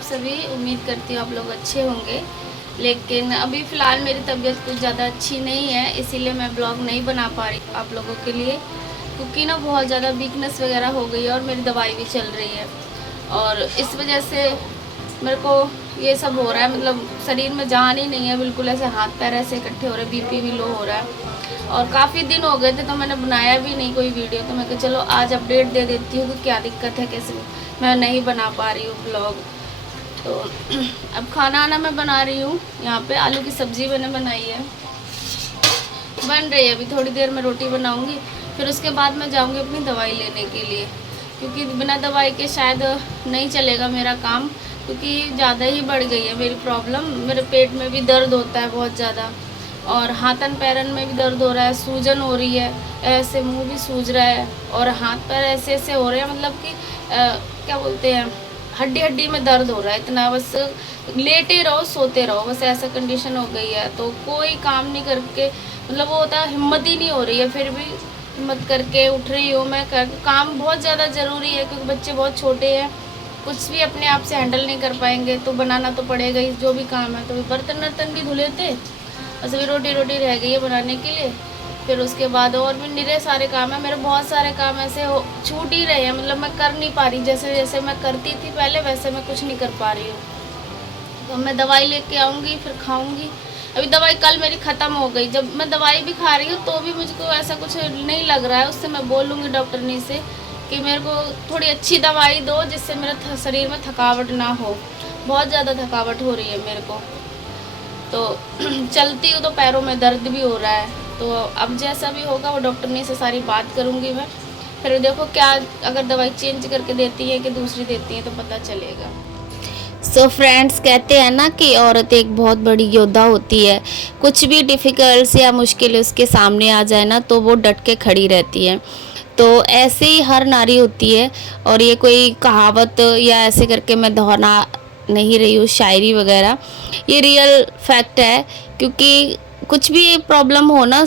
आप सभी? उम्मीद करती हूँ आप लोग अच्छे होंगे। लेकिन अभी फ़िलहाल मेरी तबीयत कुछ ज़्यादा अच्छी नहीं है, इसीलिए मैं ब्लॉग नहीं बना पा रही आप लोगों के लिए, क्योंकि ना बहुत ज़्यादा वीकनेस वगैरह हो गई है और मेरी दवाई भी चल रही है। और इस वजह से मेरे को ये सब हो रहा है, मतलब शरीर में जान ही नहीं है बिल्कुल, ऐसे हाथ पैर ऐसे इकट्ठे हो रहे हैं, बीपी भी लो हो रहा है। और काफ़ी दिन हो गए थे तो मैंने बनाया भी नहीं कोई वीडियो, तो मैं कहा चलो आज अपडेट दे देती हूँ कि क्या दिक्कत है, कैसे मैं नहीं बना पा रही हूँ ब्लॉग। तो अब खाना आना मैं बना रही हूँ, यहाँ पे आलू की सब्ज़ी मैंने बनाई है, बन रही है। अभी थोड़ी देर में रोटी बनाऊँगी, फिर उसके बाद मैं जाऊँगी अपनी दवाई लेने के लिए, क्योंकि बिना दवाई के शायद नहीं चलेगा मेरा काम, क्योंकि ज़्यादा ही बढ़ गई है मेरी प्रॉब्लम। मेरे पेट में भी दर्द होता है बहुत ज़्यादा, और हाथन पैरन में भी दर्द हो रहा है, सूजन हो रही है, ऐसे मुंह भी सूज रहा है, और हाथ पैर ऐसे ऐसे हो रहे हैं, मतलब कि क्या बोलते हैं, हड्डी हड्डी में दर्द हो रहा है इतना, बस लेटे रहो सोते रहो, बस ऐसा कंडीशन हो गई है। तो कोई काम नहीं करके, मतलब वो होता है हिम्मत ही नहीं हो रही है, फिर भी हिम्मत करके उठ रही हूँ मैं। काम बहुत ज़्यादा ज़रूरी है, क्योंकि बच्चे बहुत छोटे हैं, कुछ भी अपने आप से हैंडल नहीं कर पाएंगे, तो बनाना तो पड़ेगा ही जो भी काम है। तो भी बर्तन वर्तन भी धुले थे, बस अभी रोटी रह गई है बनाने के लिए। फिर उसके बाद और भी निरे सारे काम है मेरे, बहुत सारे काम ऐसे छूट ही रहे हैं, मतलब मैं कर नहीं पा रही, जैसे जैसे मैं करती थी पहले वैसे मैं कुछ नहीं कर पा रही हूँ। तो मैं दवाई लेके आऊँगी, फिर खाऊँगी। अभी दवाई कल मेरी ख़त्म हो गई, जब मैं दवाई भी खा रही हूँ तो भी मुझको ऐसा कुछ नहीं लग रहा है। उससे मैं बोलूँगी डॉक्टरनी से कि मेरे को थोड़ी अच्छी दवाई दो, जिससे मेरे शरीर में थकावट ना हो, बहुत ज़्यादा थकावट हो रही है मेरे को। तो चलती हूँ तो पैरों में दर्द भी हो रहा है। तो अब जैसा भी होगा वो डॉक्टरनी से सारी बात करूँगी मैं, फिर देखो क्या अगर दवाई चेंज करके देती है कि दूसरी देती है तो पता चलेगा। सो फ्रेंड्स, कहते हैं ना कि औरत एक बहुत बड़ी योद्धा होती है, कुछ भी डिफ़िकल्ट या मुश्किल उसके सामने आ जाए ना तो वो डट के खड़ी रहती है। तो ऐसे ही हर नारी होती है, और ये कोई कहावत या ऐसे करके मैं दोहरा नहीं रही हूँ शायरी वगैरह, ये रियल फैक्ट है। क्योंकि कुछ भी प्रॉब्लम हो ना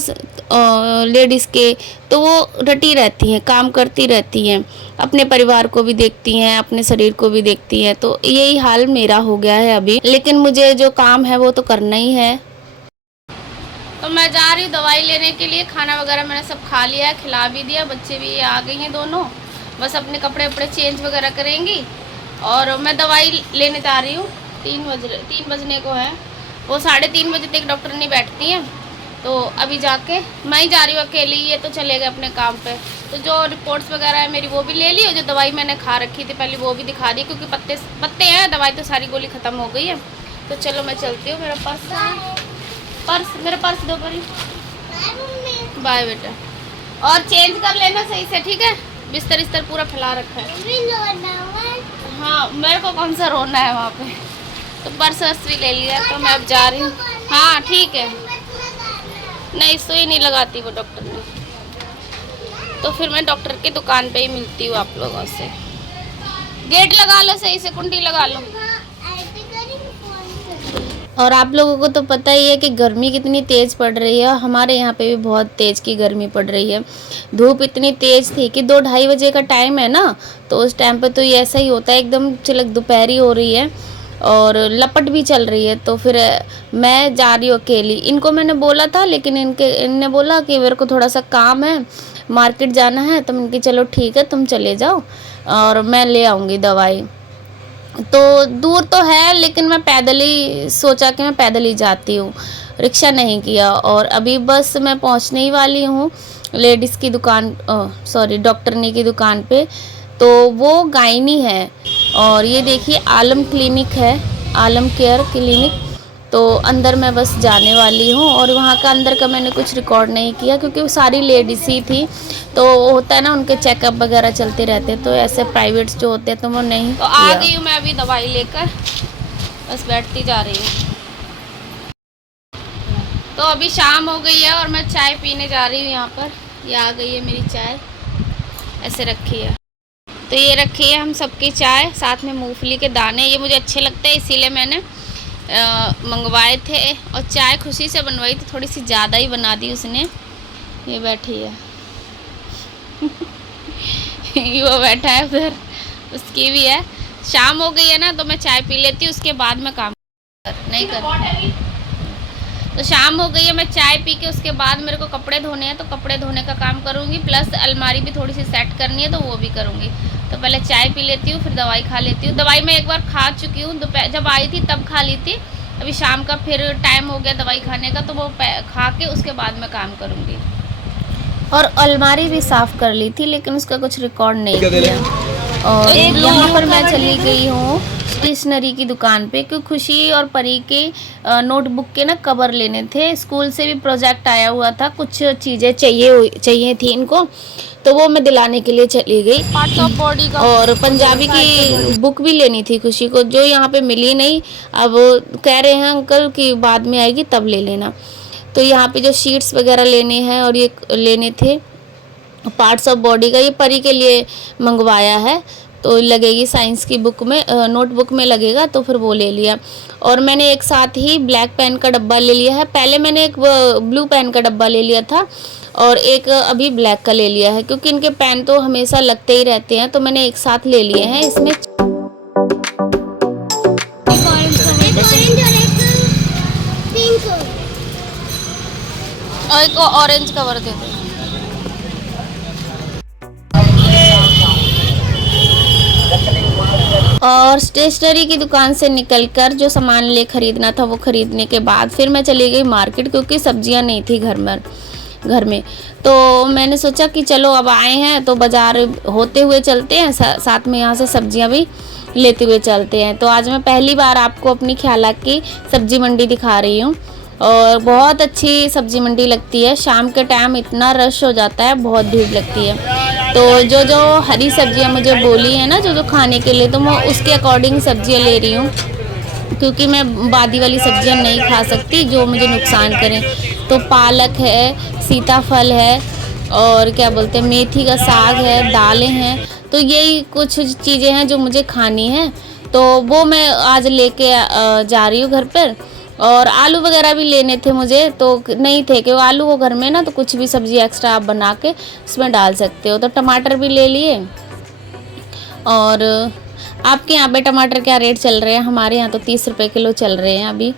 लेडीज़ के, तो वो डटी रहती हैं, काम करती रहती हैं, अपने परिवार को भी देखती हैं, अपने शरीर को भी देखती हैं। तो यही हाल मेरा हो गया है अभी, लेकिन मुझे जो काम है वो तो करना ही है। तो मैं जा रही हूँ दवाई लेने के लिए। खाना वगैरह मैंने सब खा लिया है, खिला भी दिया, बच्चे भी आ गई हैं दोनों, बस अपने कपड़े वपड़े चेंज वगैरह करेंगी। और मैं दवाई लेने जा रही हूँ, 3 बजने को है, वो 3:30 बजे तक डॉक्टर नहीं बैठती हैं। तो अभी जाके मैं ही जा रही हूँ अकेली, ये तो चले गए अपने काम पे। तो जो रिपोर्ट्स वगैरह है मेरी वो भी ले ली, और जो दवाई मैंने खा रखी थी पहले वो भी दिखा दी, क्योंकि पत्ते हैं, दवाई तो सारी गोली ख़त्म हो गई है। तो चलो मैं चलती हूँ, मेरा मेरा पर्स दो परी। बाय बेटा, और चेंज कर लेना सही से, ठीक है? बिस्तर पूरा फैला रखा है। हाँ, मेरे को कौन सा रोना है वहाँ पे। तो पर्स वर्स भी ले लिया, तो मैं अब जा रही हूँ। हाँ ठीक है, नहीं सुई नहीं लगाती वो डॉक्टर ने। तो फिर मैं डॉक्टर की दुकान पे ही मिलती हूँ आप लोगों से। गेट लगा लो सही से, कुंडी लगा लो। और आप लोगों को तो पता ही है कि गर्मी कितनी तेज़ पड़ रही है, हमारे यहाँ पे भी बहुत तेज़ की गर्मी पड़ रही है। धूप इतनी तेज़ थी कि 2-2:30 बजे का टाइम है ना, तो उस टाइम पे तो ये ऐसा ही होता है, एकदम चिलक दोपहरी हो रही है और लपट भी चल रही है। तो फिर मैं जा रही हूँ अकेली। इनको मैंने बोला था, लेकिन इनने बोला कि मेरे को थोड़ा सा काम है, मार्केट जाना है। तो मैंने कहा चलो ठीक है, तुम चले जाओ और मैं ले आऊँगी दवाई। तो दूर तो है, लेकिन मैं पैदल ही सोचा कि मैं पैदल ही जाती हूँ, रिक्शा नहीं किया। और अभी बस मैं पहुँचने ही वाली हूँ लेडीज़ की दुकान, सॉरी डॉक्टरनी की दुकान पे। तो वो गायनी है, और ये देखिए आलम क्लिनिक है, आलम केयर क्लिनिक। तो अंदर मैं बस जाने वाली हूँ, और वहाँ का अंदर का मैंने कुछ रिकॉर्ड नहीं किया, क्योंकि वो सारी लेडीज़ ही थी। तो होता है ना, उनके चेकअप वगैरह चलते रहते हैं, तो ऐसे प्राइवेट्स जो होते हैं तो वो नहीं। तो आ गई हूँ मैं अभी दवाई लेकर, बस बैठती जा रही हूँ। तो अभी शाम हो गई है और मैं चाय पीने जा रही हूँ यहाँ पर। ये आ गई है मेरी चाय, ऐसे रखी है। तो ये रखी है हम सबकी चाय, साथ में मूंगफली के दाने, ये मुझे अच्छे लगते हैं इसीलिए मैंने मंगवाए थे। और चाय खुशी से बनवाई तो थोड़ी सी ज़्यादा ही बना दी उसने। ये बैठी है वो बैठा है उधर, उसकी भी है। शाम हो गई है ना तो मैं चाय पी लेती हूँ, उसके बाद मैं काम नहीं कर। तो शाम हो गई है, मैं चाय पी के उसके बाद मेरे को कपड़े धोने हैं, तो कपड़े धोने का काम करूँगी, प्लस अलमारी भी थोड़ी सी सेट करनी है तो वो भी करूँगी। तो पहले चाय पी लेती हूँ, फिर दवाई खा लेती हूँ। दवाई मैं एक बार खा चुकी हूँ, दोपहर जब आई थी तब खा ली थी। अभी शाम का फिर टाइम हो गया दवाई खाने का, तो वो खा के उसके बाद मैं काम करूँगी। और अलमारी भी साफ़ कर ली थी, लेकिन उसका कुछ रिकॉर्ड नहीं किया। और यहाँ पर मैं चली गई हूँ स्टेशनरी की दुकान पे, क्योंकि खुशी और परी के नोटबुक के ना कवर लेने थे। स्कूल से भी प्रोजेक्ट आया हुआ था, कुछ चीज़ें चाहिए थी इनको, तो वो मैं दिलाने के लिए चली गई। पार्ट्स ऑफ बॉडी का और पंजाबी की बुक भी लेनी थी खुशी को, जो यहाँ पे मिली नहीं। अब कह रहे हैं अंकल कि बाद में आएगी तब ले लेना। तो यहाँ पे जो शीट्स वगैरह लेने हैं और ये लेने थे पार्ट्स ऑफ बॉडी का, ये परी के लिए मंगवाया है, तो लगेगी साइंस की बुक में, नोटबुक में लगेगा, तो फिर वो ले लिया। और मैंने एक साथ ही ब्लैक पेन का डब्बा ले लिया है। पहले मैंने एक ब्लू पेन का डब्बा ले लिया था और एक अभी ब्लैक का ले लिया है, क्योंकि इनके पेन तो हमेशा लगते ही रहते हैं, तो मैंने एक साथ ले लिए हैं। इसमें और एक ऑरेंज कवर दे दो। और स्टेशनरी की दुकान से निकलकर जो सामान खरीदना था वो खरीदने के बाद फिर मैं चली गई मार्केट, क्योंकि सब्जियां नहीं थी घर में। तो मैंने सोचा कि चलो अब आए हैं तो बाज़ार होते हुए चलते हैं, साथ में यहाँ से सब्जियां भी लेते हुए चलते हैं। तो आज मैं पहली बार आपको अपनी ख्याला की सब्जी मंडी दिखा रही हूँ, और बहुत अच्छी सब्जी मंडी लगती है। शाम के टाइम इतना रश हो जाता है, बहुत भीड़ लगती है। तो जो हरी सब्जियां मुझे बोली है ना, जो खाने के लिए, तो मैं उसके अकॉर्डिंग सब्जियां ले रही हूँ, क्योंकि मैं बादी वाली सब्जियां नहीं खा सकती जो मुझे नुकसान करें। तो पालक है, सीताफल है, और क्या बोलते हैं मेथी का साग है, दालें हैं। तो यही कुछ चीज़ें हैं जो मुझे खानी है, तो वो मैं आज लेके जा रही हूँ घर पर। और आलू वगैरह भी लेने थे मुझे, तो नहीं थे, क्योंकि आलू हो घर में ना, तो कुछ भी सब्ज़ी एक्स्ट्रा आप बना के उसमें डाल सकते हो। तो टमाटर भी ले लिए। और आपके यहाँ पे टमाटर क्या रेट चल रहे हैं? हमारे यहाँ तो 30 रुपये किलो चल रहे हैं अभी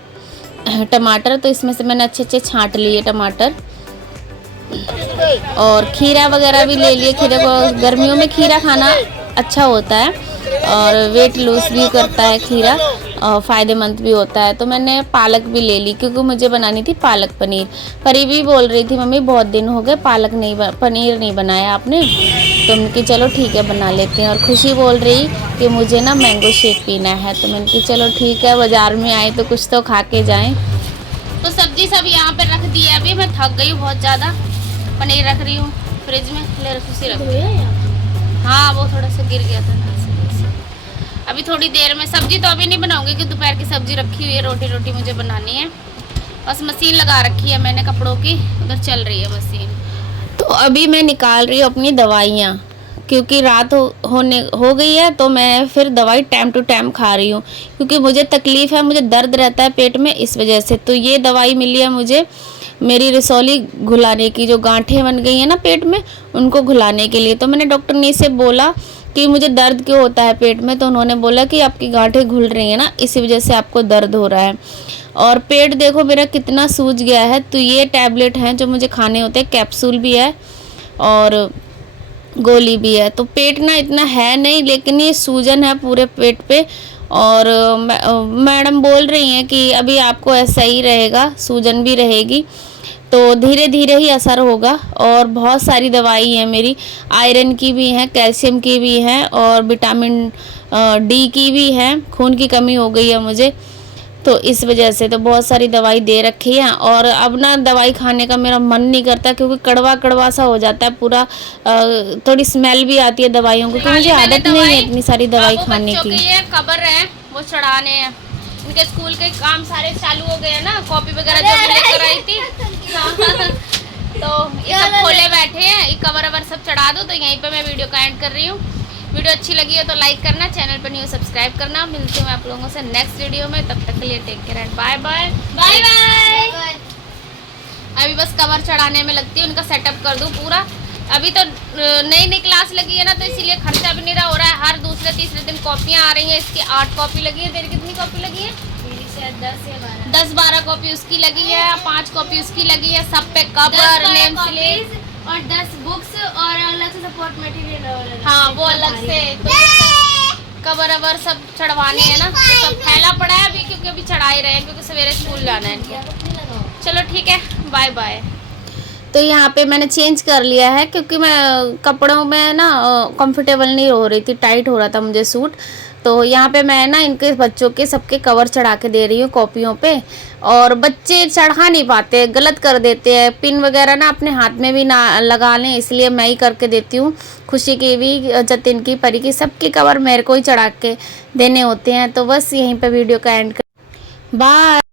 टमाटर। तो इसमें से मैंने अच्छे छाँट लिए टमाटर। और खीरा वगैरह भी ले लिए। खीरे को गर्मियों में खीरा खाना अच्छा होता है और वेट लूज भी करता है खीरा, और फ़ायदेमंद भी होता है। तो मैंने पालक भी ले ली, क्योंकि मुझे बनानी थी पालक पनीर। परी भी बोल रही थी मम्मी बहुत दिन हो गए पनीर नहीं बनाया आपने, तो उनकी चलो ठीक है बना लेते हैं। और खुशी बोल रही कि मुझे ना मैंगो शेक पीना है, तो मैंने की चलो ठीक है, बाज़ार में आए तो कुछ तो खा के जाएँ। तो सब्जी सब यहाँ पर रख दी है। अभी मैं थक गई बहुत ज़्यादा। पनीर रख रही हूँ फ्रिज में, ले खुशी रख रही है। हाँ वो थोड़ा सा गिर गया था ना। अभी थोड़ी देर में सब्जी तो अभी नहीं बनाऊंगी, क्योंकि दोपहर की सब्जी रखी हुई है। रोटी मुझे बनानी है, बस मशीन लगा रखी है मैंने कपड़ों की, उधर चल रही है मशीन। तो अभी मैं निकाल रही हूँ अपनी दवाइयाँ, क्योंकि रात हो गई है, तो मैं फिर दवाई टाइम टू टाइम खा रही हूँ, क्योंकि मुझे तकलीफ़ है, मुझे दर्द रहता है पेट में, इस वजह से। तो ये दवाई मिली है मुझे मेरी रसौली घुलाने की, जो गांठें बन गई हैं ना पेट में, उनको घुलाने के लिए। तो मैंने डॉक्टर ने से बोला कि मुझे दर्द क्यों होता है पेट में, तो उन्होंने बोला कि आपकी गांठें घुल रही हैं ना, इसी वजह से आपको दर्द हो रहा है। और पेट देखो मेरा कितना सूज गया है। तो ये टैबलेट हैं जो मुझे खाने होते हैं, कैप्सूल भी है और गोली भी है। तो पेट ना इतना है नहीं, लेकिन ये सूजन है पूरे पेट पे। और मैडम बोल रही हैं कि अभी आपको ऐसा ही रहेगा, सूजन भी रहेगी, तो धीरे धीरे ही असर होगा। और बहुत सारी दवाई है मेरी, आयरन की भी है, कैल्शियम की भी है, और विटामिन डी की भी है। खून की कमी हो गई है मुझे, तो इस वजह से तो बहुत सारी दवाई दे रखी है। और अब ना दवाई खाने का मेरा मन नहीं करता, क्योंकि कड़वा सा हो जाता है पूरा। थोड़ी स्मेल भी आती है दवाइयों को, क्योंकि मुझे आदत नहीं है इतनी सारी दवाई खाने की। ये कबर है वो चढ़ाने हैं, उनके स्कूल के काम सारे चालू हो गए हैं ना, कॉपी वगैरह जो भी लेकर आई थी तो ये सब खोले बैठे हैं। ये कवर ववर सब चढ़ा दो। तो यहीं पे मैं वीडियो का एंड कर रही हूँ। वीडियो अच्छी लगी हो तो लाइक करना, चैनल पर न्यू सब्सक्राइब करना। मिलती हूँ मैं आप लोगों से नेक्स्ट वीडियो में, तब तक के लिए take care and bye bye. Bye bye. अभी बस कवर चढ़ाने में लगती है, उनका सेटअप कर दूँ पूरा, अभी तो नई नई क्लास लगी है ना, तो इसीलिए खर्चा भी नहीं रहा हो रहा है। हर दूसरे तीसरे दिन कॉपियाँ आ रही हैं। इसकी 8 कॉपी लगी है। तेरी कितनी कॉपी लगी है? मेरी शायद 10 या 12। 10-12 कॉपी उसकी लगी है, 5 कॉपी उसकी लगी है। सब पे कवर, नेम स्लिप और 10 बुक्स और अलग से सपोर्ट मटेरियल। हाँ वो अलग से, तो कवर अवर सब चढ़वाने हैं ना, तो सब फैला पड़ा है अभी, क्योंकि अभी चढ़ा ही रहे हैं, क्योंकि सवेरे स्कूल जाना है इनको। चलो ठीक है, बाय बाय। तो यहाँ पे मैंने चेंज कर लिया है, क्योंकि मैं कपड़ों में ना कंफर्टेबल नहीं हो रही थी, टाइट हो रहा था मुझे सूट। तो यहाँ पे मैं ना इनके बच्चों के सबके कवर चढ़ा के दे रही हूँ कॉपियों पे। और बच्चे चढ़ा नहीं पाते, गलत कर देते हैं। पिन वगैरह ना अपने हाथ में भी ना लगा लें, इसलिए मैं ही करके देती हूँ। खुशी की भी, जतिन की, परी की, सबके कवर मेरे को ही चढ़ा के देने होते हैं। तो बस यहीं पे वीडियो का एंड कर, बाय।